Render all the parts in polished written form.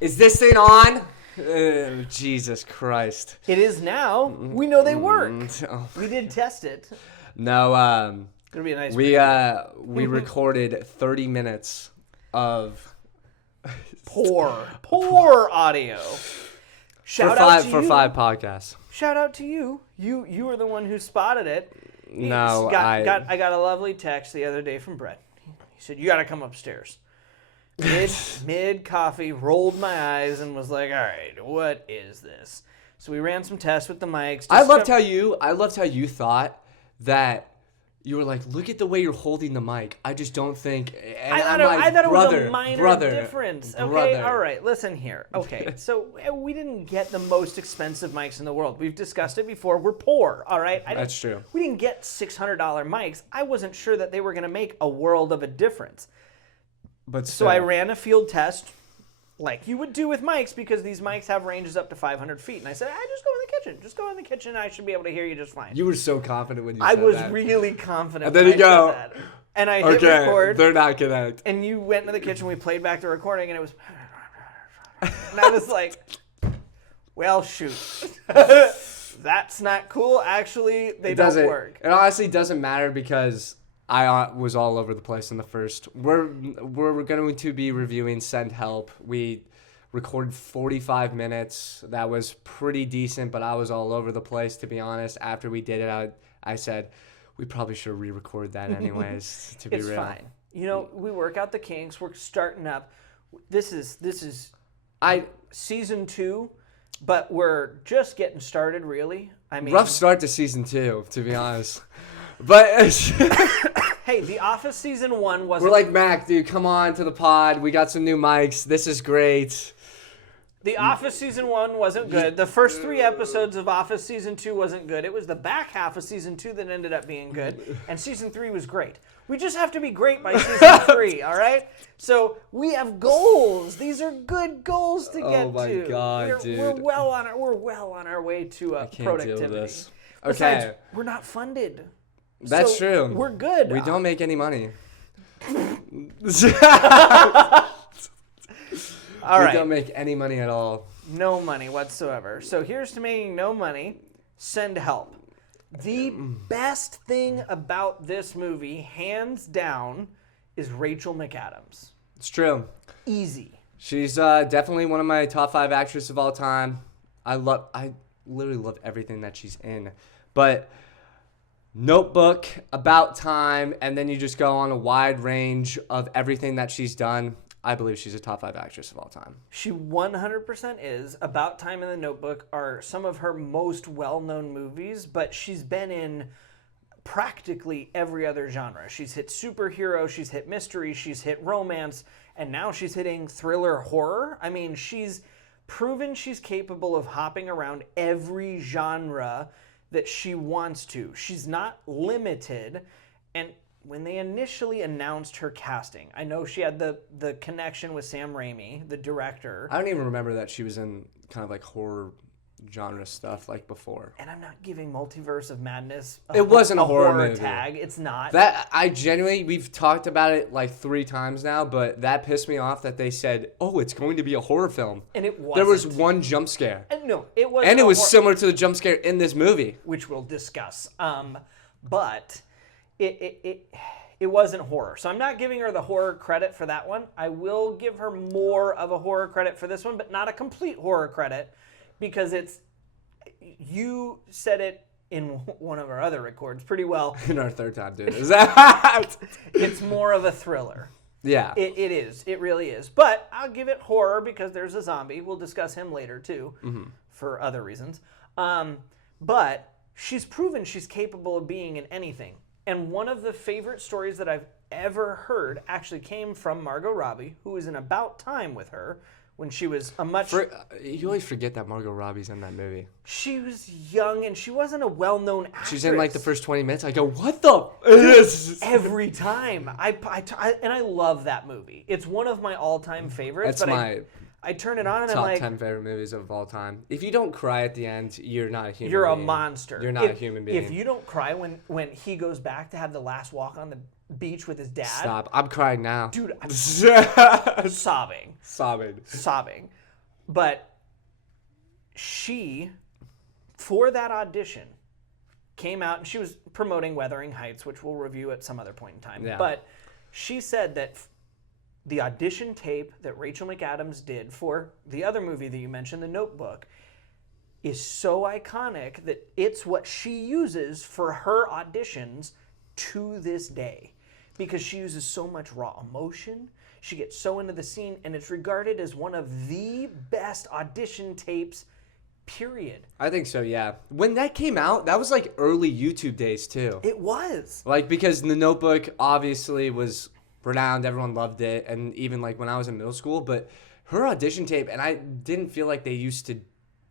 Is this thing on? Jesus Christ. It is now. We know they work. We did test it. No, It'll be a nice we recorded 30 minutes of poor audio. Shout out to you. For 5 podcasts. Shout out to you. You were the one who spotted it. I got a lovely text the other day from Brett. He said, "You got to come upstairs." Mid coffee, rolled my eyes and was like, "All right, what is this?" So we ran some tests with the mics. I loved how you thought that. You were like, look at the way you're holding the mic. I just don't think. And I thought it was a minor difference. Okay, all right, listen here. Okay, so we didn't get the most expensive mics in the world. We've discussed it before. We're poor, all right? That's true. We didn't get $600 mics. I wasn't sure that they were going to make a world of a difference. But so I ran a field test like you would do with mics because these mics have ranges up to 500 feet. And I said, just go in the kitchen. Just go in the kitchen. I should be able to hear you just fine. You were so confident when you said that. I was really confident. And then you go. And I hit record. They're not connected. And you went into the kitchen. We played back the recording, and it was. And I was like, well, shoot. That's not cool. Actually, they don't work. It honestly doesn't matter because I was all over the place in the first. We're going to be reviewing Send Help. We recorded 45 minutes. That was pretty decent, but I was all over the place, to be honest. After we did it, I said, we probably should re-record that anyways, to be real. It's fine. You know, we work out the kinks. We're starting up. This is season 2, but we're just getting started, really. I mean, rough start to season 2, to be honest. But hey, The Office season 1 wasn't. We're like, Mac, dude, come on to the pod. We got some new mics. This is great. The Office season 1 wasn't good. The first 3 episodes of Office season 2 wasn't good. It was the back half of season 2 that ended up being good, and season 3 was great. We just have to be great by season 3, all right? So we have goals. These are good goals to get to. Oh my God, dude. We're well on our way to productivity. Deal with this. Besides, okay, we're not funded. That's true. We're good. We don't make any money. All right. We don't make any money at all. No money whatsoever. So here's to making no money. Send Help. The best thing about this movie, hands down, is Rachel McAdams. It's true. Easy. She's definitely one of my top 5 actresses of all time. I literally love everything that she's in. But Notebook, About Time, and then you just go on a wide range of everything that she's done. I believe she's a top 5 actress of all time. She 100% is. About Time and The Notebook are some of her most well-known movies, but she's been in practically every other genre. She's hit superhero, she's hit mystery, she's hit romance, and now she's hitting thriller horror. I mean, she's proven she's capable of hopping around every genre that she wants to. She's not limited. And when they initially announced her casting, I know she had the connection with Sam Raimi, the director. I don't even remember that she was in kind of like horror genre stuff like before. And I'm not giving Multiverse of Madness it wasn't a horror movie. Tag. It's not. That I genuinely, we've talked about it like 3 times now, but that pissed me off that they said, "Oh, it's going to be a horror film." And it wasn't. There was one jump scare. No, it wasn't. And it was similar to the jump scare in this movie, which we'll discuss. But it wasn't horror. So I'm not giving her the horror credit for that one. I will give her more of a horror credit for this one, but not a complete horror credit. Because you said it in one of our other records pretty well. In our 3rd time, dude. Is that? It's more of a thriller. Yeah. It is. It really is. But I'll give it horror because there's a zombie. We'll discuss him later, too, for other reasons. But she's proven she's capable of being in anything. And one of the favorite stories that I've ever heard actually came from Margot Robbie, who was in About Time with her, when she was a much... You always forget that Margot Robbie's in that movie. She was young, and she wasn't a well-known actress. She's in, like, the first 20 minutes. I go, what the... Every time. And I love that movie. It's one of my all-time favorites. I turn it on, and I'm like... Top 10 favorite movies of all time. If you don't cry at the end, you're not a human being. You're a monster. You're not a human being. If you don't cry when he goes back to have the last walk on beach with his dad. Stop. I'm crying now. Dude, I'm sobbing. Sobbing. But she, for that audition, came out and she was promoting Wuthering Heights, which we'll review at some other point in time. Yeah. But she said that the audition tape that Rachel McAdams did for the other movie that you mentioned, The Notebook, is so iconic that it's what she uses for her auditions to this day. Because she uses so much raw emotion, she gets so into the scene, and it's regarded as one of the best audition tapes, period. I think so, yeah. When that came out, that was like early YouTube days too. It was. Like, because The Notebook obviously was renowned, everyone loved it, and even like when I was in middle school, but her audition tape, and I didn't feel like they used to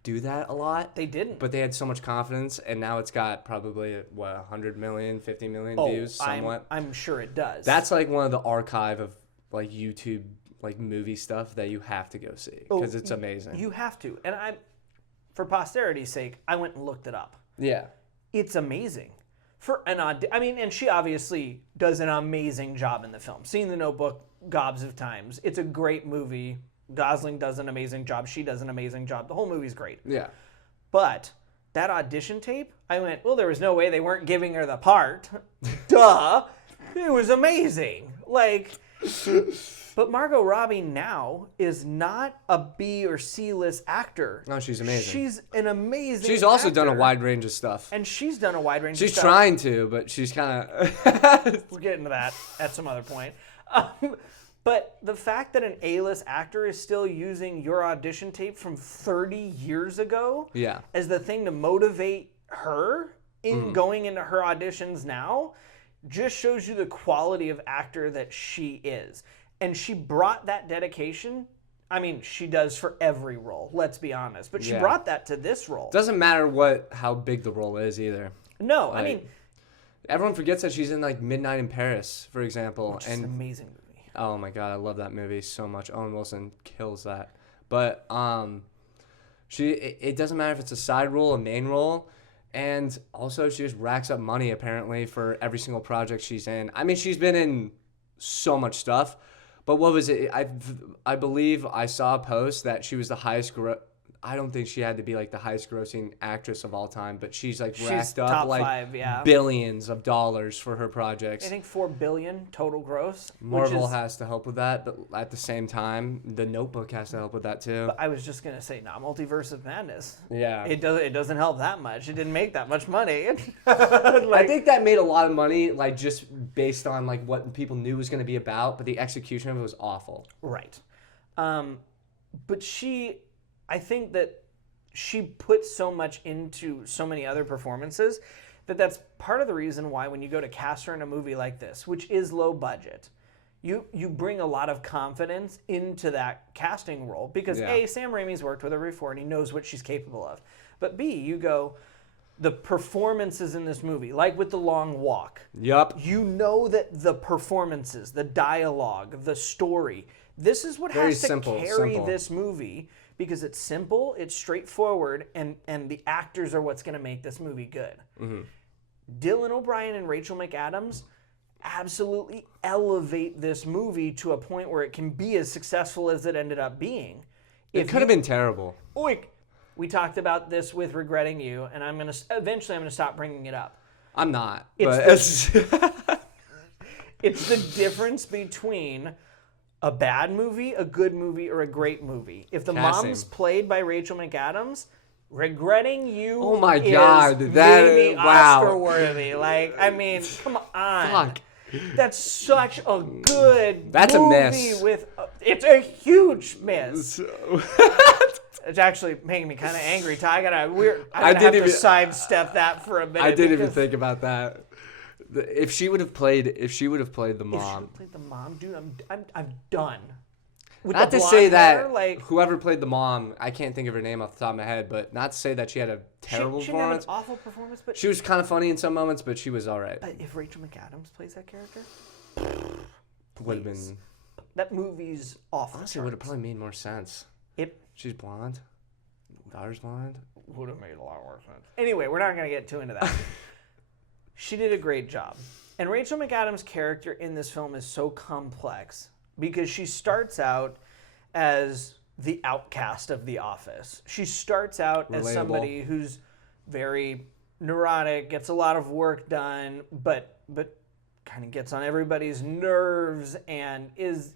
do that a lot. They didn't. But they had so much confidence, and now it's got probably, 100 million, 50 million views, somewhat. I'm sure it does. That's like one of the archive of like YouTube, like movie stuff that you have to go see, because it's amazing. You have to. And for posterity's sake, I went and looked it up. Yeah. It's amazing. And she obviously does an amazing job in the film. Seen The Notebook gobs of times. It's a great movie. Gosling does an amazing job. She does an amazing job. The whole movie's great. Yeah. But that audition tape, I went, well, there was no way they weren't giving her the part. Duh. It was amazing. Like, but Margot Robbie now is not a B or C list actor. No, she's amazing. She's an amazing She's also actor. done a wide range of stuff. And she's done a wide range of She's stuff. trying to, but she's kind of... We'll get into that at some other point. But the fact that an A-list actor is still using your audition tape from 30 years ago as the thing to motivate her in going into her auditions now just shows you the quality of actor that she is. And she brought that dedication. I mean, she does for every role, let's be honest. But she brought that to this role. Doesn't matter how big the role is either. No, like, I mean... Everyone forgets that she's in like Midnight in Paris, for example. Which is an amazing movie. Oh my god, I love that movie so much. Owen Wilson kills that. But it doesn't matter if it's a side role, a main role, and also she just racks up money apparently for every single project she's in. I mean, she's been in so much stuff. But what was it? I believe I saw a post that she was the highest I don't think she had to be like the highest grossing actress of all time, but she's racked up top like 5, billions of dollars for her projects. I think $4 billion total gross. Marvel has to help with that, but at the same time, The Notebook has to help with that too. But I was just gonna say, not Multiverse of Madness. Yeah, it doesn't help that much. It didn't make that much money. I think that made a lot of money, like just based on like what people knew was going to be about, but the execution of it was awful. Right, but I think that she put so much into so many other performances that's part of the reason why when you go to cast her in a movie like this, which is low budget, you bring a lot of confidence into that casting role because A, Sam Raimi's worked with her before and he knows what she's capable of. But B, you go, the performances in this movie, like with The Long Walk. Yup. You know that the performances, the dialogue, the story, this is what has to carry this movie. Because it's simple, it's straightforward, and the actors are what's going to make this movie good. Mm-hmm. Dylan O'Brien and Rachel McAdams absolutely elevate this movie to a point where it can be as successful as it ended up being. It could have been terrible. We talked about this with Regretting You, and eventually I'm gonna stop bringing it up. I'm not. It's the difference between a bad movie, a good movie, or a great movie. If the mom's played by Rachel McAdams, Regretting You oh my God, maybe Oscar worthy. Like, I mean, come on. Fuck. That's such a good That's movie. A miss. It's a huge miss. It's actually making me kind of angry. I gotta have to sidestep that for a minute. I didn't even think about that. If she would have played the mom. If she would have played the mom, dude, I'm done. With not the to say hair, that whoever played the mom, I can't think of her name off the top of my head, but not to say that she had a terrible performance. She had an awful performance, but she was kind of funny in some moments, but she was all right. But if Rachel McAdams plays that character, would have been. That movie's off. Honestly, would have probably made more sense. She's blonde. Daughter's blonde. Would have made a lot more sense. Anyway, we're not gonna get too into that. She did a great job. And Rachel McAdams' character in this film is so complex because she starts out as the outcast of the office. She starts out as somebody who's very neurotic, gets a lot of work done, but kind of gets on everybody's nerves and is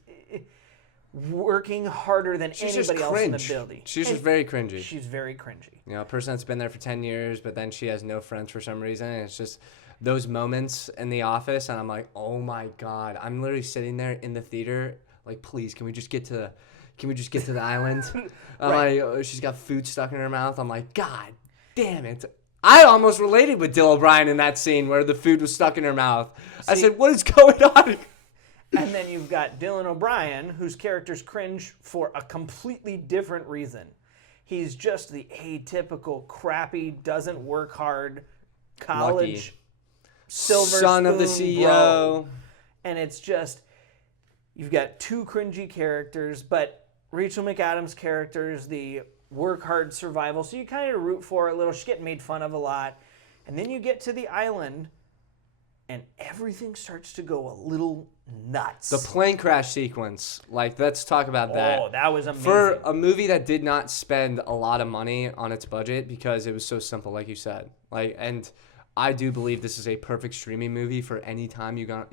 working harder than anybody else in the building. She's just very cringy. She's very cringy. You know, a person that's been there for 10 years, but then she has no friends for some reason. And it's just those moments in the office, and I'm like, oh my God. I'm literally sitting there in the theater, like, please, can we just get to the island? I'm like, oh, she's got food stuck in her mouth. I'm like, God damn it. I almost related with Dill O'Brien in that scene where the food was stuck in her mouth. I said, what is going on? And then you've got Dylan O'Brien, whose character's cringe for a completely different reason. He's just the atypical, crappy, doesn't work hard, college, Lucky. silver Son of the spoon CEO. bro. And it's just, you've got two cringy characters, but Rachel McAdams' character is the work hard survival, so you kind of root for her a little. She's getting made fun of a lot. And then you get to the island, and everything starts to go a little nuts. The plane crash sequence, like, let's talk about that. Oh, that was amazing. For a movie that did not spend a lot of money on its budget because it was so simple, like you said. Like, and I do believe this is a perfect streaming movie for any time you got.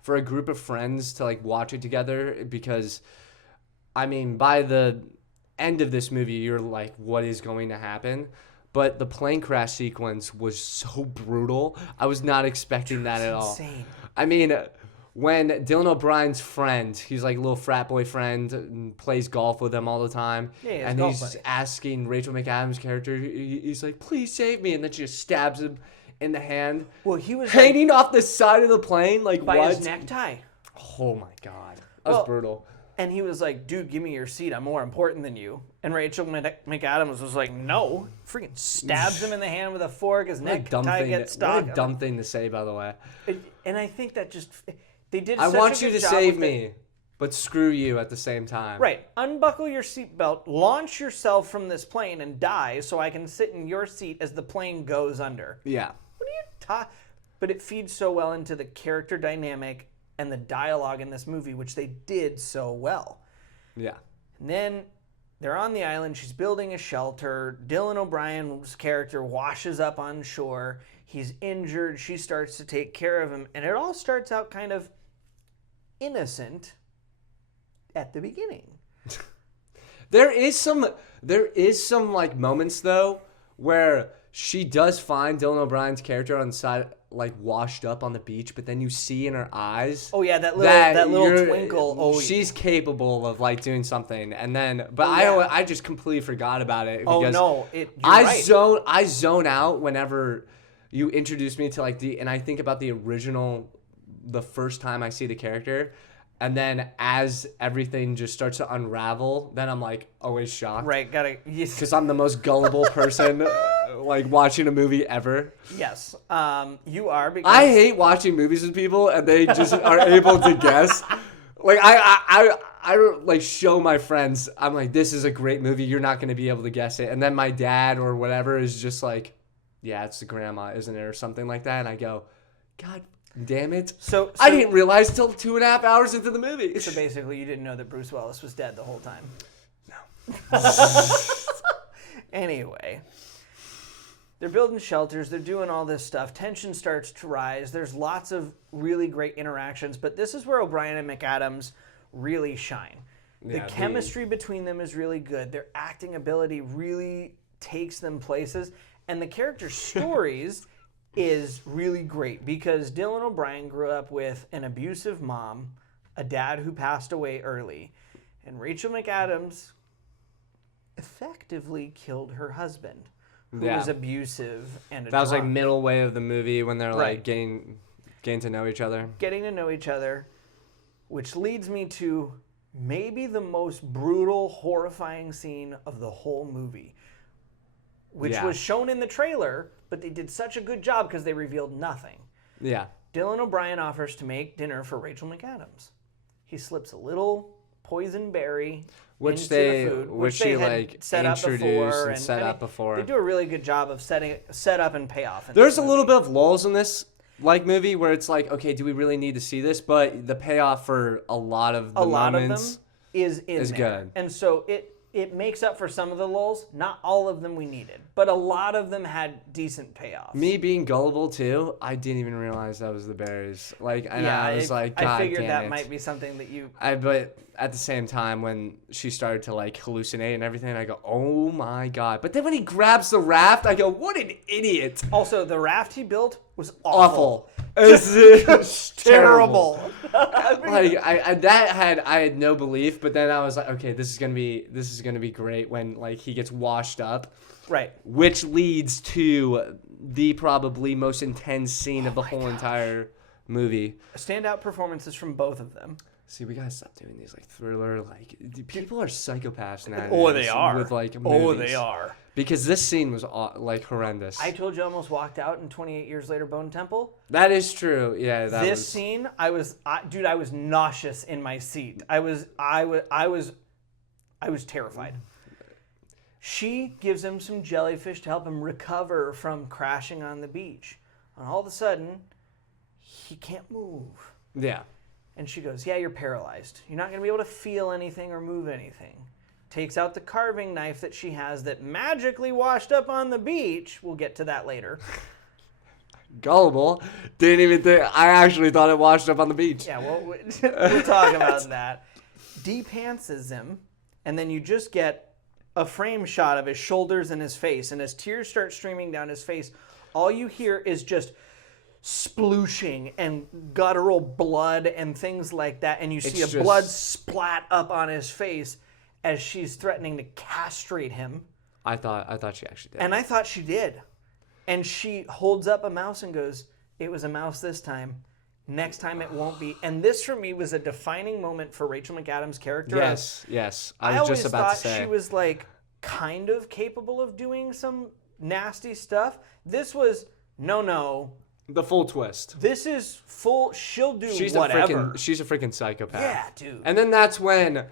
For a group of friends to, like, watch it together, because, I mean, by the end of this movie, you're like, what is going to happen? But the plane crash sequence was so brutal. I was not expecting that at all. Insane. I mean, when Dylan O'Brien's friend, he's like a little frat boy friend, and plays golf with him all the time. Yeah, and he's asking Rachel McAdams' character, he's like, please save me. And then she just stabs him in the hand. Well, he was hanging off the side of the plane. Like, by what? his necktie. Oh my God. That was brutal. And he was like, dude, give me your seat. I'm more important than you. And Rachel McAdams was like, no. Freaking stabs him in the hand with a fork. His necktie gets stuck. What a dumb thing to say, by the way. And I think that just, they did I such want a you good to job save with me, it. but screw you at the same time. Right. Unbuckle your seatbelt, launch yourself from this plane, and die so I can sit in your seat as the plane goes under. Yeah. What are you talking? But it feeds so well into the character dynamic and the dialogue in this movie, which they did so well. Yeah. And then they're on the island. She's building a shelter. Dylan O'Brien's character washes up on shore. He's injured. She starts to take care of him. And it all starts out kind of innocent at the beginning. There is some like moments though where she does find Dylan O'Brien's character on the side, like washed up on the beach, but then you see in her eyes. Oh yeah, that little twinkle. Oh, she's capable of like doing something, and then, but I just completely forgot about it. Oh because no, I zone out whenever you introduce me to like and I think about the first time I see the character. And then as everything just starts to unravel, then I'm like always shocked. Right, because I'm the most gullible person like watching a movie ever. Yes, you are. Because I hate watching movies with people and they just are able to guess. Like I like show my friends, I'm like, this is a great movie. You're not going to be able to guess it. And then my dad or whatever is just like, yeah, it's the grandma, isn't it, or something like that. And I go, God damn it. So I didn't realize till 2.5 hours into the movie. So basically you didn't know that Bruce Willis was dead the whole time. No. Anyway, they're building shelters. They're doing all this stuff. Tension starts to rise. There's lots of really great interactions, but this is where O'Brien and McAdams really shine. The chemistry between them is really good. Their acting ability really takes them places, and the character stories is really great because Dylan O'Brien grew up with an abusive mom, a dad who passed away early, and Rachel McAdams effectively killed her husband, who was abusive and a That was drunk. like middle way of the movie when they're like getting to know each other. Getting to know each other, which leads me to maybe the most brutal, horrifying scene of the whole movie, which was shown in the trailer, but they did such a good job because they revealed nothing. Yeah. Dylan O'Brien offers to make dinner for Rachel McAdams. He slips a little poison berry which into they the food, which they she had like set up introduced before, and set up before. They do a really good job of set up and payoff. There's a little bit of lulls in this like movie where it's like, okay, do we really need to see this? But the payoff for a lot of the moments of them is there. good. And so it makes up for some of the lulls. Not all of them we needed, but a lot of them had decent payoffs. Me being gullible too, I didn't even realize that was the berries. Like, and I was like, God I figured damn that it. might be something that you. But at the same time, when she started to like hallucinate and everything, I go, oh my God. But then when he grabs the raft, I go, what an idiot. Also, the raft he built was Awful. It's terrible. Like I had no belief, but then I was like, okay, this is gonna be great when like he gets washed up, Right. which leads to the probably most intense scene of the whole entire movie. Standout performances from both of them. See, we gotta stop doing these like thriller, like people are psychopaths now. Oh, they are. With like movies. Oh, they are. Because this scene was like horrendous. I told you I almost walked out in 28 Years Later Bone Temple. That is true. Yeah, This scene, I was nauseous in my seat. I was terrified. She gives him some jellyfish to help him recover from crashing on the beach. And all of a sudden, he can't move. Yeah. And she goes, yeah, you're paralyzed. You're not going to be able to feel anything or move anything. Takes out the carving knife that she has that magically washed up on the beach. We'll get to that later. Gullible. Didn't even think. I actually thought it washed up on the beach. Yeah, well, we'll talk about that. De-pantses him, and then you just get a frame shot of his shoulders and his face. And as tears start streaming down his face, all you hear is just splooshing and guttural blood and things like that. And you see blood splat up on his face as she's threatening to castrate him. I thought she actually did. And I thought she did. And she holds up a mouse and goes, it was a mouse this time. Next time it won't be. And this for me was a defining moment for Rachel McAdams' character. Yes. I was just about to say. I always thought she was like kind of capable of doing some nasty stuff. This was no. The full twist. This is full. She'll do whatever. She's a freaking psychopath. Yeah, dude. And then that's when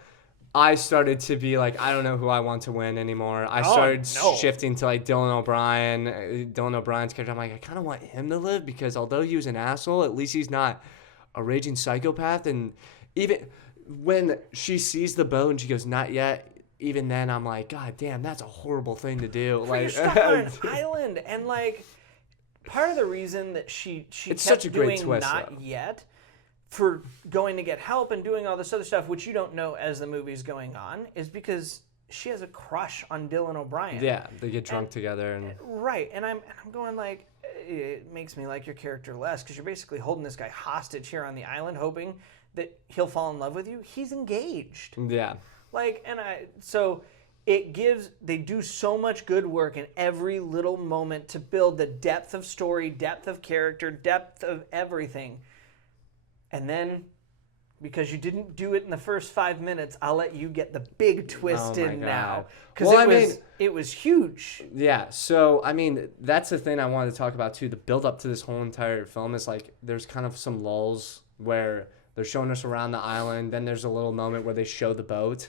I started to be like, I don't know who I want to win anymore. I started shifting to like Dylan O'Brien. Dylan O'Brien's character. I'm like, I kind of want him to live because although he was an asshole, at least he's not a raging psychopath. And even when she sees the bow and she goes, not yet. Even then, I'm like, God damn, that's a horrible thing to do. But like, you're stuck on an island, and like, part of the reason that she it's kept such a great doing twist, not though. yet for going to get help and doing all this other stuff, which you don't know as the movie's going on, is because she has a crush on Dylan O'Brien. Yeah, they get drunk together and right. And I'm going like, it makes me like your character less because you're basically holding this guy hostage here on the island, hoping that he'll fall in love with you. He's engaged. yeah. Like, so they do so much good work in every little moment to build the depth of story, depth of character, depth of everything. And then, because you didn't do it in the first 5 minutes, I'll let you get the big twist in now. Because it was huge. Yeah, so, I mean, that's the thing I wanted to talk about, too. The build-up to this whole entire film is, like, there's kind of some lulls where they're showing us around the island. Then there's a little moment where they show the boat.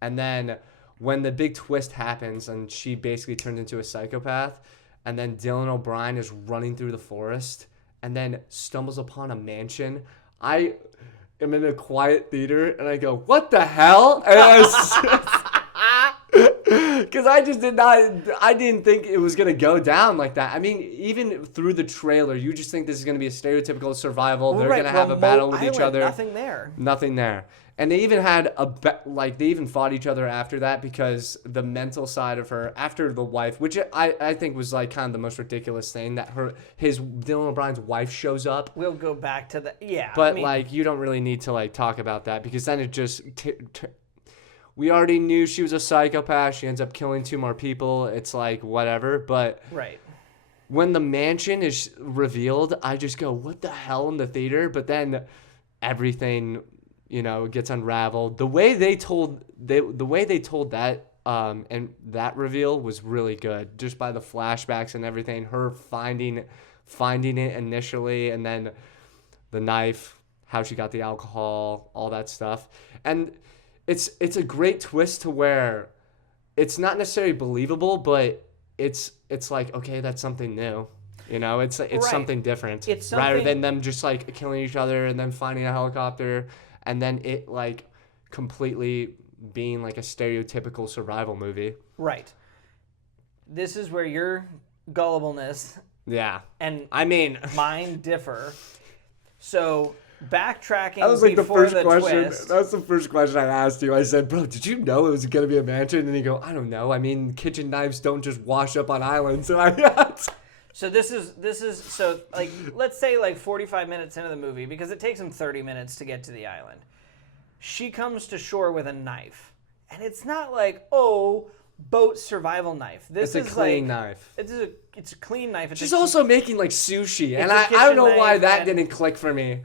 And then when the big twist happens and she basically turns into a psychopath, and then Dylan O'Brien is running through the forest and then stumbles upon a mansion, I am in a quiet theater and I go, what the hell? Because I didn't think it was going to go down like that. I mean, even through the trailer, you just think this is going to be a stereotypical survival. They're going to have a battle with each other. Nothing there. And they even had they even fought each other after that because the mental side of her, after the wife, which I think was like kind of the most ridiculous thing, that his Dylan O'Brien's wife shows up. We'll go back to yeah. But like, you don't really need to like talk about that because then it just we already knew she was a psychopath. She ends up killing 2 more people. It's like whatever. But right. When the mansion is revealed, I just go, what the hell in the theater? But then everything, gets unraveled. The way they told that and that reveal was really good. Just by the flashbacks and everything, her finding it initially, and then the knife, how she got the alcohol, all that stuff. And it's a great twist to where it's not necessarily believable, but it's like, okay, that's something new. You know, it's Right. something different. It's rather something- than them just like killing each other and then finding a helicopter and then it like completely being like a stereotypical survival movie. Right. This is where your gullibleness Yeah. and I mean, mine differ. So backtracking that was like the before first the question. twist. That was the first question I asked you. I said, "Bro, did you know it was gonna be a mansion?" And you go, "I don't know. I mean, kitchen knives don't just wash up on islands." And So this is so like let's say like 45 minutes into the movie, because it takes him 30 minutes to get to the island. She comes to shore with a knife, and it's not like, oh, boat survival knife. This it's is a clean like knife. it's a clean knife. It's She's a, also making like sushi, and a I don't know kitchen why knife that and- didn't click for me.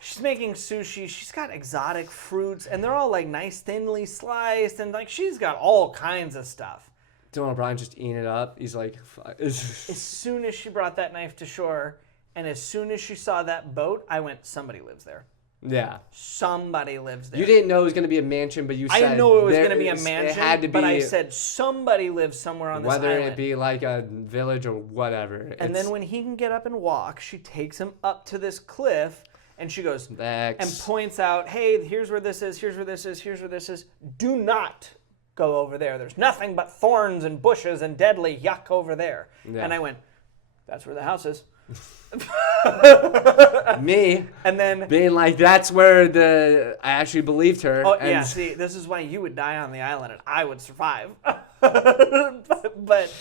she's making sushi. She's got exotic fruits, and they're all like nice, thinly sliced, and like she's got all kinds of stuff. Dylan O'Brien just eating it up. He's like, As soon as she brought that knife to shore, and as soon as she saw that boat, I went, somebody lives there. yeah. Somebody lives there. You didn't know it was gonna be a mansion, but you said I didn't know it was there going to be a is- mansion, It had to be, but I said somebody lives somewhere on this whether island. it be like a village or whatever. And then when he can get up and walk, she takes him up to this cliff, and she goes and points out, hey, here's where this is, here's where this is, here's where this is. Do not go over there. There's nothing but thorns and bushes and deadly yuck over there. Yeah. And I went, that's where the house is. me And then, being like, that's where I actually believed her. oh and yeah, see, this is why you would die on the island and I would survive. but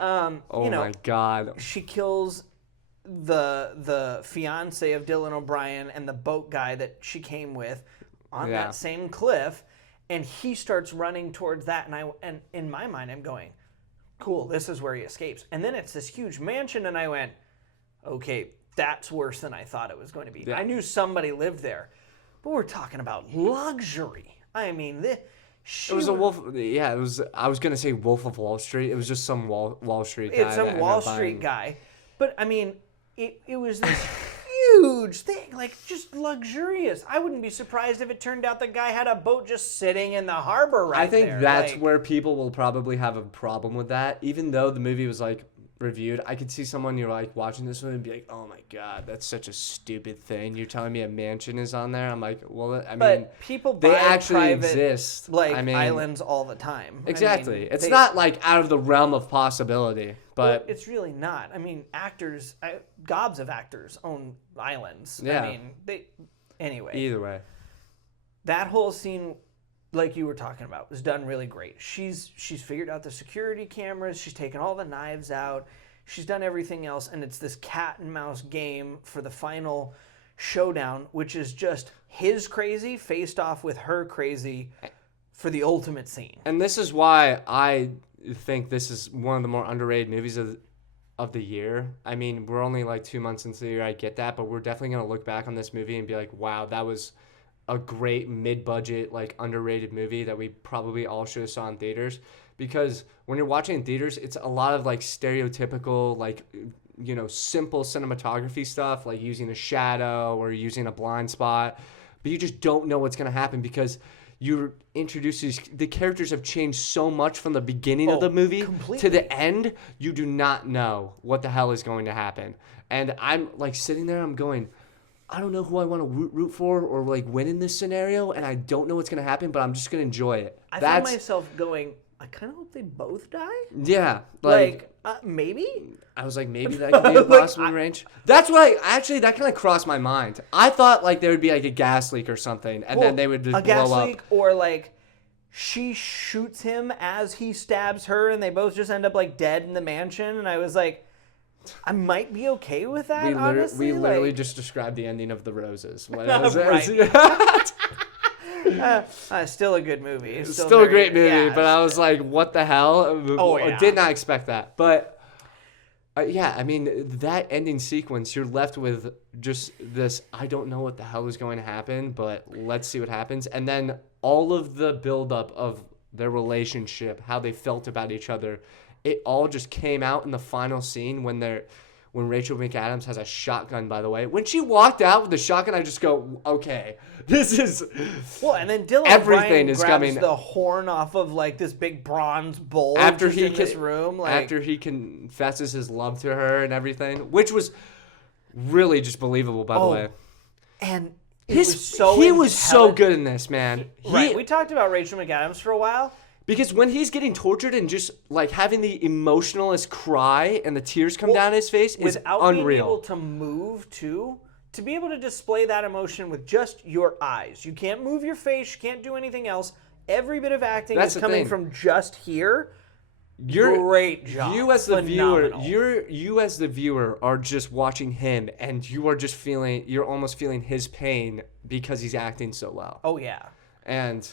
oh you know, my God. she kills the fiance of Dylan O'Brien and the boat guy that she came with on Yeah. that same cliff, and he starts running towards that, and in my mind I'm going, cool, this is where he escapes. And then it's this huge mansion, and I went, okay, that's worse than I thought it was going to be. Yeah. I knew somebody lived there, but we're talking about luxury. I mean, It was a wolf. Yeah, it was. I was gonna say Wolf of Wall Street. It was just some Wall Street guy. It's that a ended Wall up buying- Street guy. But I mean, it was this huge thing, like just luxurious. I wouldn't be surprised if it turned out the guy had a boat just sitting in the harbor right I think there. that's like, where people will probably have a problem with that. Even though the movie was like reviewed, I could see someone you're like watching this one and be like, "Oh my God, that's such a stupid thing. You're telling me a mansion is on there?" I'm like, "Well, I mean, But people buy they actually private, exist. like I mean, islands all the time. I exactly. mean, It's they- not like out of the realm of possibility, well, but it's really not. I mean, gobs of actors own islands. Yeah. I mean, anyway. either way, That whole scene, like you were talking about, was done really great. She's figured out the security cameras. She's taken all the knives out. She's done everything else, and it's this cat and mouse game for the final showdown, which is just his crazy faced off with her crazy for the ultimate scene. and this is why I think this is one of the more underrated movies of the year. I mean, we're only like 2 months into the year. I get that, but we're definitely gonna look back on this movie and be like, "Wow, that was a great mid-budget, like underrated movie that we probably all should have saw in theaters." Because when you're watching in theaters, it's a lot of like stereotypical, like, you know, simple cinematography stuff, like using a shadow or using a blind spot, but you just don't know what's gonna happen because you're introduced to the characters have changed so much from the beginning of the movie completely. to the end. You do not know what the hell is going to happen, and I'm like sitting there, I'm going, I don't know who I want to root for or like win in this scenario, and I don't know what's gonna happen, but I'm just gonna enjoy it. I found myself going, I kind of hope they both die. Yeah, Maybe? I was like, maybe that could be a possible range. That's what that kind of crossed my mind. I thought like there would be like a gas leak or something, and then they would just a gas blow leak, up. or like she shoots him as he stabs her, and they both just end up like dead in the mansion. And I was like, I might be okay with that. Honestly, We literally like, just described the ending of The Roses. still a good movie. It's Still a great very- movie, yeah. but I was like, what the hell? Oh, I yeah. did not expect that. But yeah, I mean, that ending sequence, you're left with just this, I don't know what the hell is going to happen, but let's see what happens. And then all of the buildup of their relationship, how they felt about each other, it all just came out in the final scene when when Rachel McAdams has a shotgun, by the way. When she walked out with the shotgun, I just go, okay, this is... Well, and then Dylan everything O'Brien is grabs coming the horn off of like this big bronze bowl after just he in this room. Like, after he confesses his love to her and everything, which was really just believable, by the way. And He was was so good in this, man. Right. We talked about Rachel McAdams for a while. Because when he's getting tortured and just like having the emotionalist cry and the tears come down his face is without unreal. being able to move too, to be able to display that emotion with just your eyes. You can't move your face. You can't do anything else. Every bit of acting is coming from just here. Great job. You as the Phenomenal. viewer, you as the viewer are just watching him, and you are just you're almost feeling his pain because he's acting so well. Oh yeah. And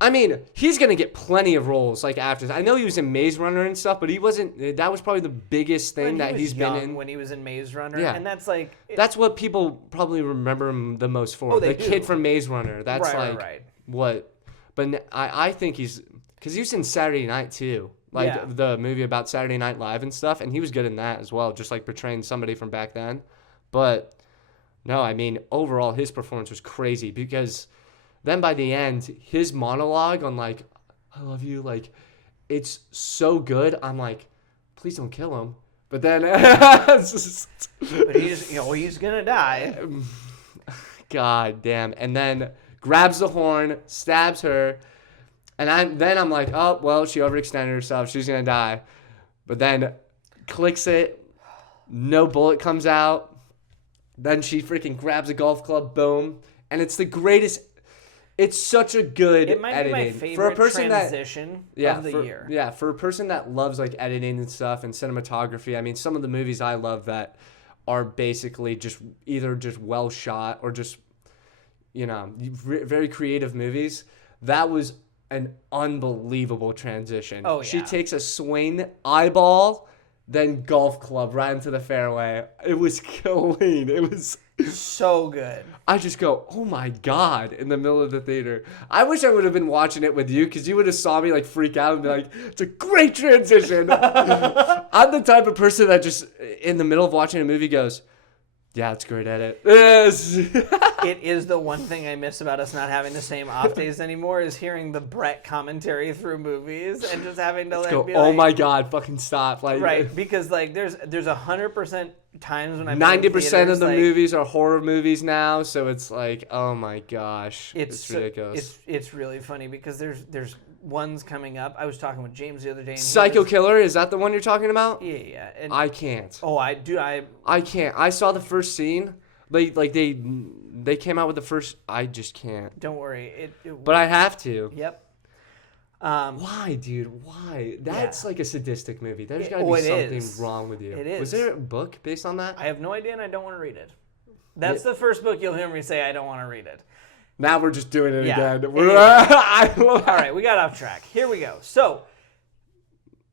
I mean, he's gonna get plenty of roles like after this. I know he was in Maze Runner and stuff, but he wasn't. That was probably the biggest thing that he's been in when he was in Maze Runner. Yeah. And that's like that's what people probably remember him the most for. they The do. kid from Maze Runner. That's right. what. But I think because he was in Saturday Night too, like the movie about Saturday Night Live and stuff, and he was good in that as well, just like portraying somebody from back then. But no, I mean overall his performance was crazy because then by the end his monologue on like I love you, like it's so good. I'm like, please don't kill him. But then but he's gonna die. God damn. And then grabs the horn, stabs her, and I'm like, oh, well, she overextended herself. She's going to die. But then clicks it. No bullet comes out. Then she freaking grabs a golf club. Boom. And it's the greatest. It's such a good editing. It might be my favorite transition of the year. Yeah, for a person that loves like editing and stuff and cinematography, I mean, some of the movies I love that are basically just either just well shot or just, very creative movies. That was an unbelievable transition. Oh, yeah. She takes a swing, eyeball, then golf club right into the fairway. It was clean. It was so good. I just go, oh my God, in the middle of the theater. I wish I would have been watching it with you because you would have saw me like freak out and be like, it's a great transition. I'm the type of person that just in the middle of watching a movie goes, yeah, it's a great edit. Yes. It is the one thing I miss about us not having the same off days anymore is hearing the Brett commentary through movies and just having to go, be oh like, my God, fucking stop. Like, right, because like there's 100% times when I've 90% of the movies are horror movies now, so it's like, oh my gosh, it's ridiculous. It's really funny because there's ones coming up. I was talking with James the other day. And Psycho Killer, is that the one you're talking about? Yeah. And I can't. Oh, I do. I can't. I saw the first scene. They came out with the first. I just can't. Don't worry. But I have to. Yep. Why, dude? Why? That's like a sadistic movie. There's got to be something wrong with you. It is. Was there a book based on that? I have no idea, and I don't want to read it. That's the first book you'll hear me say I don't want to read it. Now we're just doing it again. All right, we got off track. Here we go. So,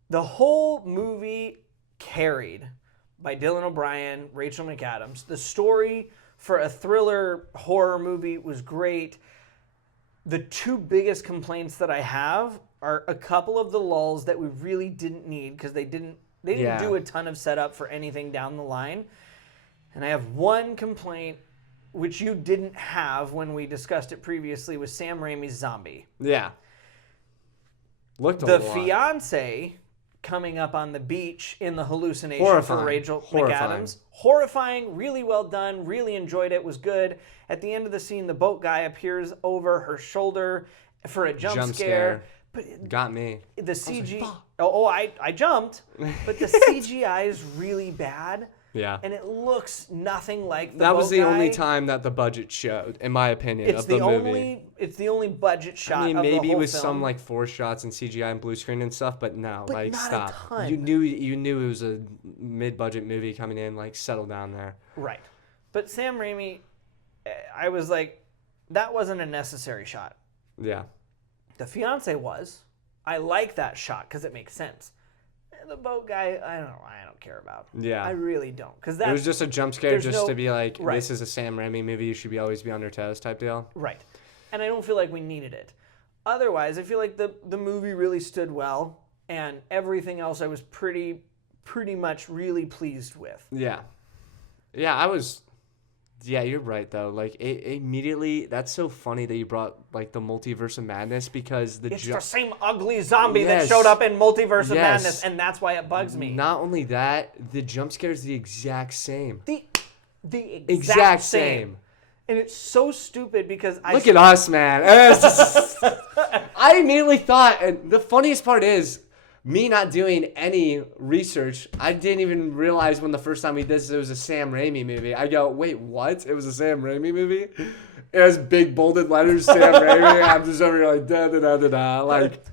the whole movie carried by Dylan O'Brien, Rachel McAdams. The story for a thriller horror movie was great. The two biggest complaints that I have are a couple of the lulls that we really didn't need because they didn't do a ton of setup for anything down the line. And I have one complaint which you didn't have when we discussed it previously with Sam Raimi's Zombie. Yeah. Looked a the lot. Fiance coming up on the beach in the hallucination for Rachel McAdams. Horrifying, really well done, really enjoyed it, was good. At the end of the scene, the boat guy appears over her shoulder for a jump scare. But got me. The CG. I jumped, but the CGI is really bad. Yeah. And it looks nothing like the That was boat the guy. only time that the budget showed, in my opinion, of the movie. It's the only budget shot of the maybe whole it was film. some like forced shots and CGI and blue screen and stuff, but no, But like not a stop. ton. You knew it was a mid-budget movie coming in, like settle down there. Right. But Sam Raimi, I was like, that wasn't a necessary shot. Yeah. The Fiance was. I like that shot because it makes sense. The boat guy, I don't care about. Yeah. I really don't. Because it was just a jump scare to be like, right. This is a Sam Raimi movie, you should always be on your toes type deal. Right. And I don't feel like we needed it. Otherwise, I feel like the movie really stood well, and everything else I was pretty pretty much really pleased with. Yeah. Yeah, I was. Yeah, you're right though. Like immediately, that's so funny that you brought like the Multiverse of Madness because it's the same ugly zombie that showed up in Multiverse of Madness, and that's why it bugs me. Not only that, the jump scare is the exact same. The exact same. And it's so stupid because look at us, man. I immediately thought, and the funniest part is me not doing any research. I didn't even realize when the first time we did this, it was a Sam Raimi movie. I go, wait, what? It was a Sam Raimi movie? It has big bolded letters, Sam Raimi. I'm just over here like, da-da-da-da-da. Like,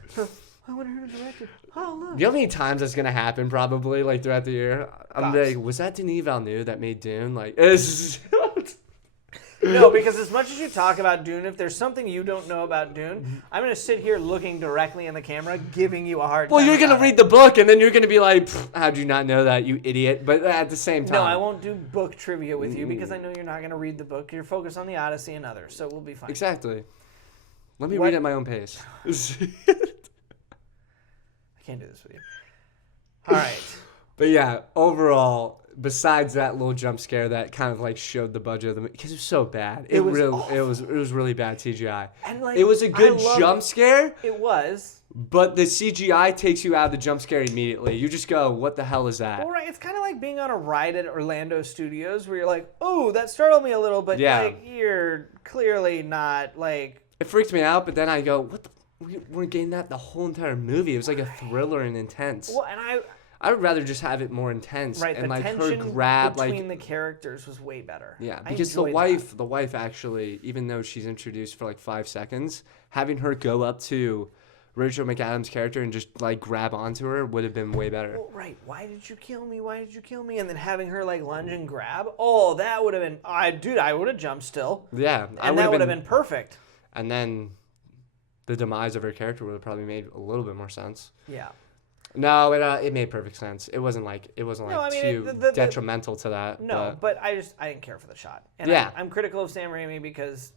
I wonder who directed. Oh, look. You know how many times that's going to happen probably, like, throughout the year? I'm like, was that Denis Villeneuve that made Dune? Like, it's... No, because as much as you talk about Dune, if there's something you don't know about Dune, I'm going to sit here looking directly in the camera, giving you a hard time. Well, you're going to read the book, and then you're going to be like, how'd you not know that, you idiot? But at the same time... No, I won't do book trivia with you, because I know you're not going to read the book. You're focused on the Odyssey and others, so we'll be fine. Exactly. Let me read at my own pace. I can't do this with you. All right. But yeah, overall... Besides that little jump scare that kind of like showed the budget of the movie, because it was so bad. It was really bad CGI. And like, it was a good jump scare. It was. But the CGI takes you out of the jump scare immediately. You just go, what the hell is that? Well, right. It's kind of like being on a ride at Orlando Studios where you're like, oh, that startled me a little, but like you're clearly not like. It freaked me out, but then I go, what the? We weren't getting that the whole entire movie. It was like a thriller and intense. Well, and I would rather just have it more intense. Right, and the like tension her grab between the characters was way better. Yeah, because the wife actually, even though she's introduced for like 5 seconds, having her go up to Rachel McAdams' character and just like grab onto her would have been way better. Well, right. Why did you kill me? Why did you kill me? And then having her like lunge and grab. Oh, that would have been. I would have jumped still. Yeah, and that would have been perfect. And then the demise of her character would have probably made a little bit more sense. Yeah. No, it made perfect sense. It wasn't too detrimental to that. No, but I didn't care for the shot. And yeah. I'm critical of Sam Raimi because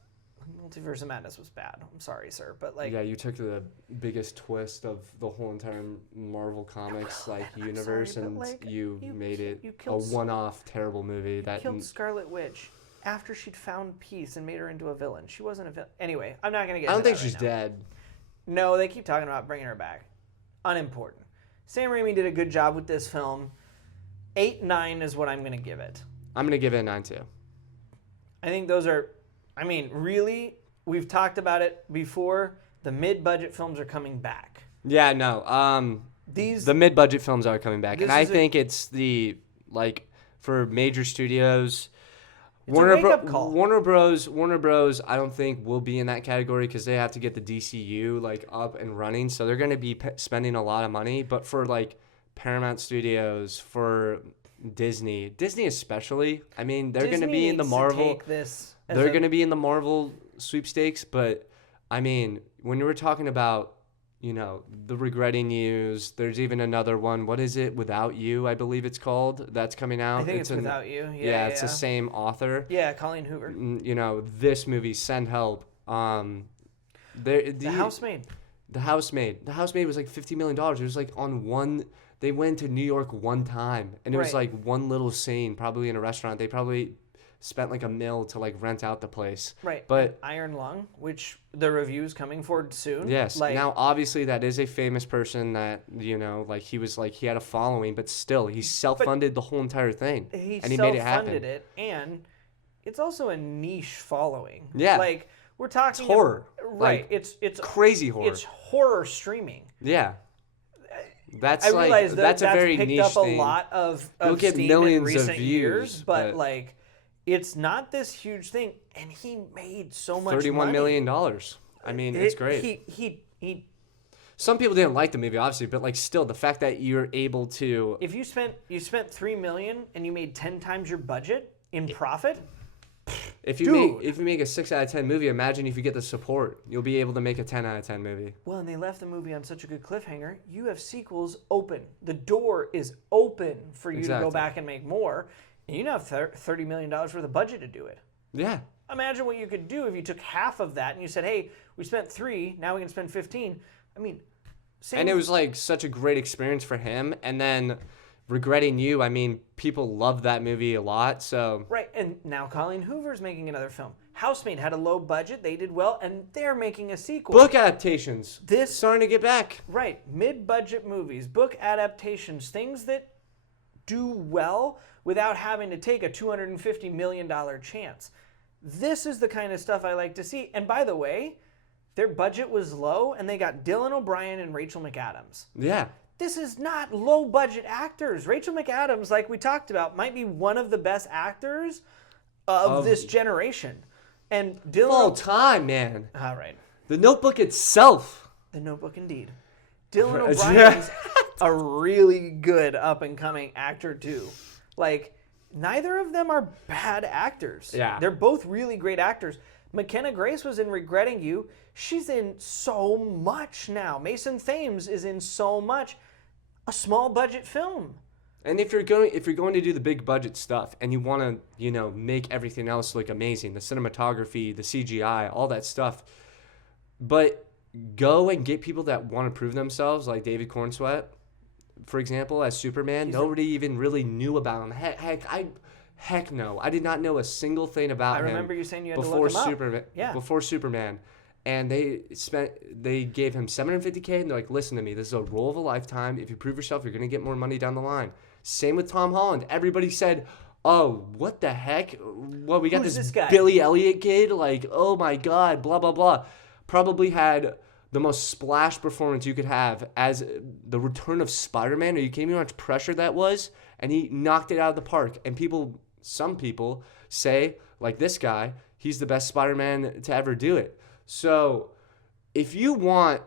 Multiverse of Madness was bad. I'm sorry, sir, but like. Yeah, you took the biggest twist of the whole entire Marvel Comics universe, and like, you made it a one-off terrible movie that killed Scarlet Witch after she'd found peace and made her into a villain. She wasn't a villain. Anyway, I'm not gonna get. I don't think she's dead. No, they keep talking about bringing her back. Unimportant. Sam Raimi did a good job with this film. 8-9 is what I'm going to give it. I'm going to give it a 9 too. I think those are, I mean, really, we've talked about it before. The mid-budget films are coming back. Yeah, no. The mid-budget films are coming back. And I think it's the, like, for major studios... Warner Bros. I don't think will be in that category because they have to get the DCU like up and running, so they're going to be spending a lot of money. But for like Paramount Studios, for Disney especially, I mean they're going to be in the Marvel. They're going to be in the Marvel sweepstakes, but I mean when you were talking about, you know, the Regretting Yous, there's even another one. What is it? Without You, I believe it's called. That's coming out. I think it's Without You. Yeah, it's the same author. Yeah, Colleen Hoover. You know, this movie, Send Help. The Housemaid. The Housemaid. The Housemaid was like $50 million. It was like on one... They went to New York one time, and it was like one little scene, probably in a restaurant. They probably spent like $1 million to like rent out the place. Right. But Iron Lung, which the review's coming for soon. Yes. Like, now, obviously, that is a famous person that, you know, like he was like, he had a following, but still, he self-funded the whole entire thing. He made it happen. Self-funded it, and it's also a niche following. Yeah. Like, we're talking... It's horror. Right. Like, it's crazy horror. It's horror streaming. Yeah. I realize that's a very picked niche up thing. a lot of You'll get steam millions in recent of views, years, but like... It's not this huge thing, and he made so much money. $31 million. I mean, it's great. He. Some people didn't like the movie, obviously, but like still, the fact that you're able to. If you spent $3 million and you made 10 times your budget in profit. If you make a 6 out of 10 movie, imagine if you get the support, you'll be able to make a 10 out of 10 movie. Well, and they left the movie on such a good cliffhanger. You have sequels open. The door is open for you to go back and make more. And you now have $30 million worth of budget to do it. Yeah. Imagine what you could do if you took half of that and you said, hey, we spent 3, now we can spend 15. I mean, and it was like such a great experience for him. And then Regretting You, I mean, people love that movie a lot, so... Right, and now Colleen Hoover's making another film. Housemaid had a low budget, they did well, and they're making a sequel. Book adaptations. This starting to get back. Right, mid-budget movies, book adaptations, things that do well without having to take a $250 million chance. This is the kind of stuff I like to see. And by the way, their budget was low, and they got Dylan O'Brien and Rachel McAdams. Yeah. This is not low-budget actors. Rachel McAdams, like we talked about, might be one of the best actors of this generation. And Dylan... All time, man. All right. The Notebook itself. The Notebook, indeed. Dylan O'Brien's a really good up-and-coming actor, too. Like, neither of them are bad actors. Yeah. They're both really great actors. McKenna Grace was in Regretting You. She's in so much now. Mason Thames is in so much. A small budget film. And if you're going to do the big budget stuff and you want to, make everything else look amazing, the cinematography, the CGI, all that stuff, but go and get people that want to prove themselves, like David Cornsweet, for example, as Superman. Nobody even really knew about him. Heck no. I did not know a single thing about him. I remember you saying you had to look him up. Before Superman. And they gave him $750K, and they're like, listen to me, this is a role of a lifetime. If you prove yourself, you're going to get more money down the line. Same with Tom Holland. Everybody said, oh, what the heck? Well, we got this guy? Billy Elliot kid. Like, oh my God, blah, blah, blah. Probably had the most splash performance you could have as the return of Spider-Man. Are you kidding me how much pressure that was? And he knocked it out of the park. And some people say, like this guy, he's the best Spider-Man to ever do it. So if you want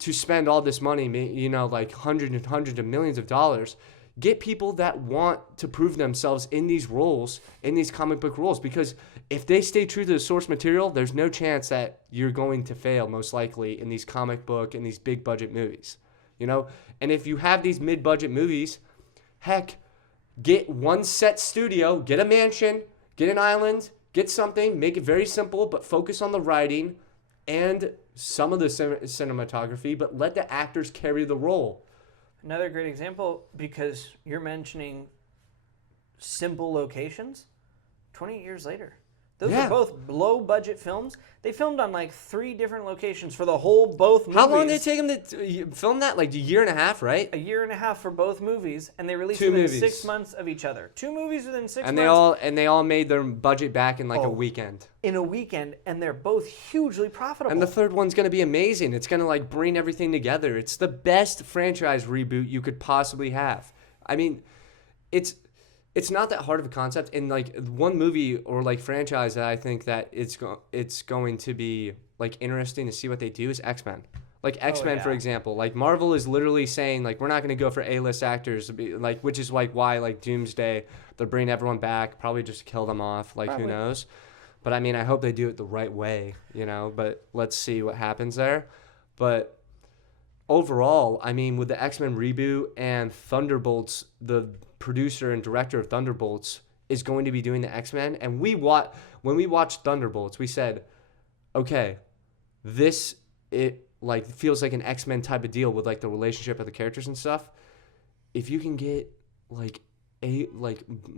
to spend all this money, like hundreds and hundreds of millions of dollars, get people that want to prove themselves in these roles, in these comic book roles. Because if they stay true to the source material, there's no chance that you're going to fail, most likely, in these comic book and these big budget movies. And if you have these mid-budget movies, heck, get one set studio, get a mansion, get an island, get something, make it very simple, but focus on the writing and some of the cinematography, but let the actors carry the role. Another great example, because you're mentioning simple locations, 28 years later. Those are both low-budget films. They filmed on like 3 different locations for both movies. How long did it take them to film that? Like a year and a half, right? A year and a half for both movies, and they released within 6 months of each other. 2 movies within 6 months. And they all made their budget back in like a weekend. In a weekend, and they're both hugely profitable. And the third one's going to be amazing. It's going to like bring everything together. It's the best franchise reboot you could possibly have. I mean, it's not that hard of a concept. And like one movie or like franchise that I think that it's going to be like interesting to see what they do is X-Men. Like X-Men, for example. Like Marvel is literally saying like we're not going to go for A-list actors, like which is like why like Doomsday they're bringing everyone back, probably just to kill them off. Like who knows? But I mean, I hope they do it the right way, But let's see what happens there. But overall, I mean, with the X-Men reboot and Thunderbolts, the producer and director of Thunderbolts is going to be doing the X-Men. And when we watched Thunderbolts, we said, okay, it like feels like an X-Men type of deal with like the relationship of the characters and stuff. If you can get like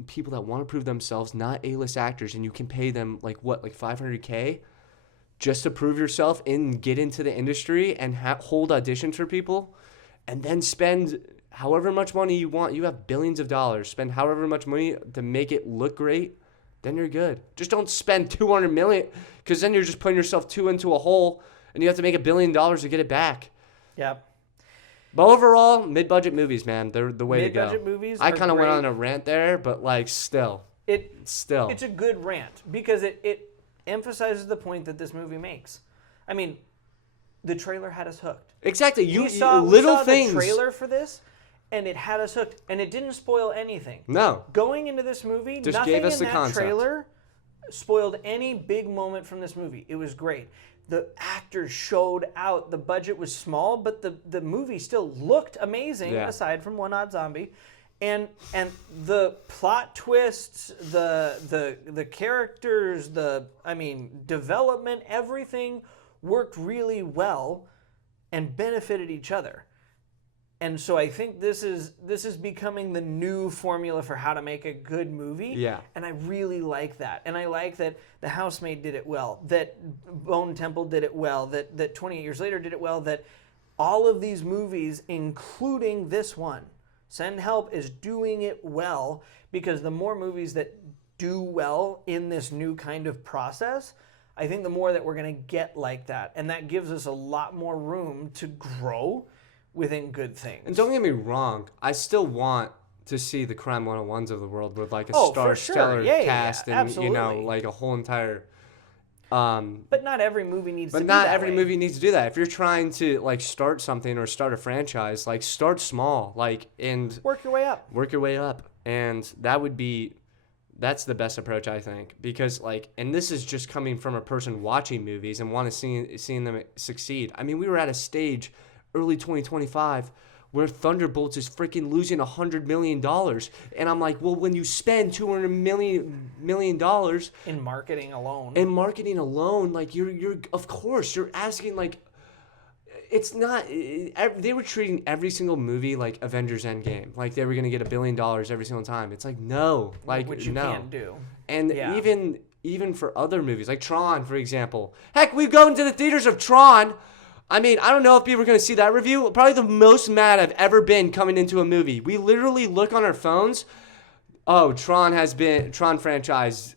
people that want to prove themselves, not A-list actors, and you can pay them like $500K just to prove yourself and get into the industry and hold auditions for people, and then spend however much money you want. You have billions of dollars. Spend however much money to make it look great, then you're good. Just don't spend $200 million, because then you're just putting yourself too into a hole, and you have to make $1 billion to get it back. Yeah. But overall, mid-budget movies, man, they're the way to go. Mid-budget movies I kind of went great. on a rant there, but like still. It's a good rant because it emphasizes the point that this movie makes. I mean, the trailer had us hooked. Exactly. We saw the trailer for this, and it had us hooked, and it didn't spoil anything. No. Going into this movie, just nothing gave us in the that concept. Trailer spoiled any big moment from this movie. It was great. The actors showed out. The budget was small, but the movie still looked amazing, aside from One Odd Zombie. And the plot twists, the characters, development, everything worked really well and benefited each other. And so I think this is becoming the new formula for how to make a good movie. Yeah. And I really like that. And I like that The Housemaid did it well, that Bone Temple did it well, that 28 Years Later did it well, that all of these movies, including this one, Send Help, is doing it well, because the more movies that do well in this new kind of process, I think the more that we're going to get like that. And that gives us a lot more room to grow within good things. And don't get me wrong, I still want to see the Crime 101s of the world with like a star-stellar cast and absolutely. like a whole entire. But not every movie needs to be that But not every way. movie needs to do that. If you're trying to like start something or start a franchise, like start small, like and Work your way up. Work your way up, and that's the best approach, I think, because like, and this is just coming from a person watching movies and want to seeing them succeed. I mean, we were at a stage early 2025 where Thunderbolts is freaking losing $100 million. And I'm like, well, when you spend $200 million In marketing alone, like you're of course you're asking, like, it's not, they were treating every single movie like Avengers Endgame, like they were going to get $1 billion every single time. It's like, no, like, which you no. can't do. And Yeah. even for other movies, like Tron, for example. Heck, we've gone to the theaters of Tron. I mean, I don't know if people are going to see that review. Probably the most mad I've ever been coming into a movie. We literally look on our phones. Oh, Tron franchise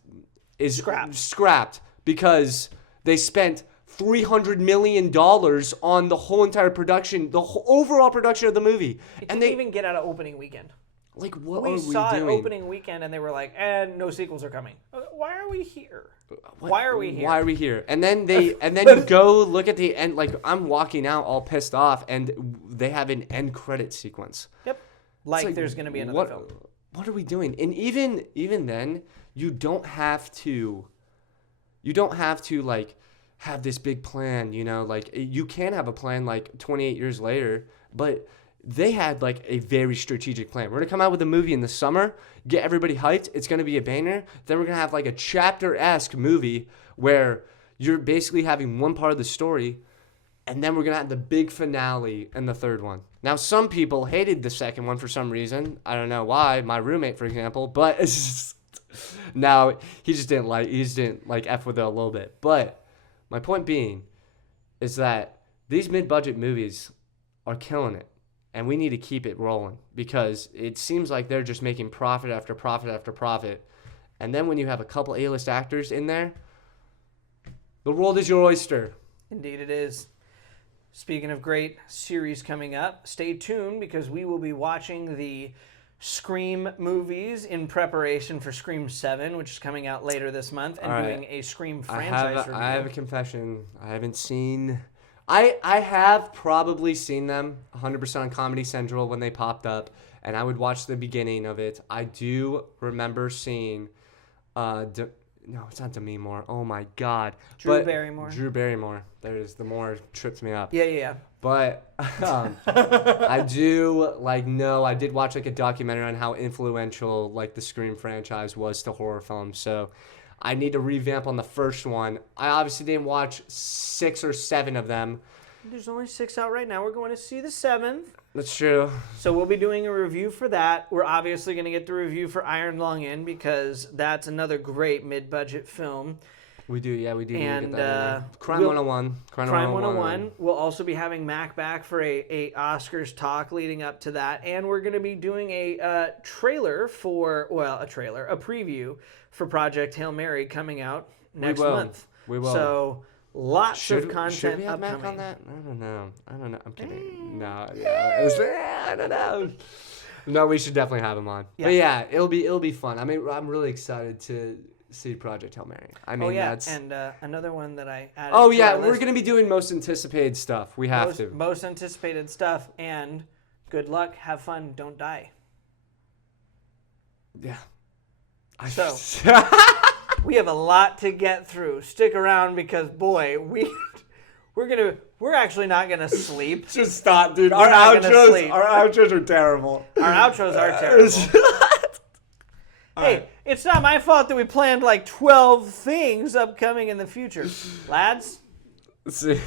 is scrapped because they spent $300 million on the whole entire production, the whole overall production of the movie. It didn't even get out of opening weekend. Like, what We are we saw it doing? opening weekend, and they were like, "And no sequels are coming." Why are we here? Why are we here? Why are we here? And then you go look at the end. Like, I'm walking out all pissed off, and they have an end credit sequence. Yep. Like there's going to be another film. What are we doing? And even then, you don't have to like have this big plan. You know, like you can have a plan like 28 years later, but they had like a very strategic plan. We're gonna come out with a movie in the summer, get everybody hyped. It's gonna be a banger. Then we're gonna have like a chapter-esque movie where you're basically having one part of the story, and then we're gonna have the big finale in the third one. Now, some people hated the second one for some reason. I don't know why. My roommate, for example, but it's just, no, he just didn't like F with it a little bit. But my point being is that these mid-budget movies are killing it. And we need to keep it rolling because it seems like they're just making profit after profit after profit. And then when you have a couple A-list actors in there, the world is your oyster. Indeed it is. Speaking of great series coming up, stay tuned because we will be watching the Scream movies in preparation for Scream 7, which is coming out later this month, and doing a Scream franchise review. I have a confession. I haven't seen... I have probably seen them 100% on Comedy Central when they popped up, and I would watch the beginning of it. I do remember seeing, no, it's not Demi Moore. Oh my God, Drew Barrymore. Drew Barrymore. There's the more trips me up. Yeah. But I do I did watch like a documentary on how influential like the Scream franchise was to horror films. So I need to revamp on the first one. I obviously didn't watch 6 or 7 of them. There's only 6 out right now. We're going to see the 7th. That's true. So we'll be doing a review for that. We're obviously going to get the review for Iron Lung in because that's another great mid-budget film. We do, yeah, we do. And need to get that in. Crime 101. Crime 101. We'll also be having Mac back for a Oscars talk leading up to that. And we're going to be doing a trailer for, a preview for Project Hail Mary coming out next month. We will. So lots of content should we have upcoming. Mac on that? I don't know. I'm kidding. No, I don't know. No, we should definitely have him on. Yeah. But yeah, it'll be fun. I mean, I'm really excited to see Project Hail Mary. I mean, that's... and another one that I added. Oh yeah, we're gonna be doing most anticipated stuff. We have to. Most anticipated stuff, and good luck, have fun, don't die. Yeah. So we have a lot to get through. Stick around because boy, we're actually not gonna sleep. Just stop, dude. Our outros are terrible. Our outros are terrible. Hey, it's not my fault that we planned like 12 things upcoming in the future. Lads? Let's see.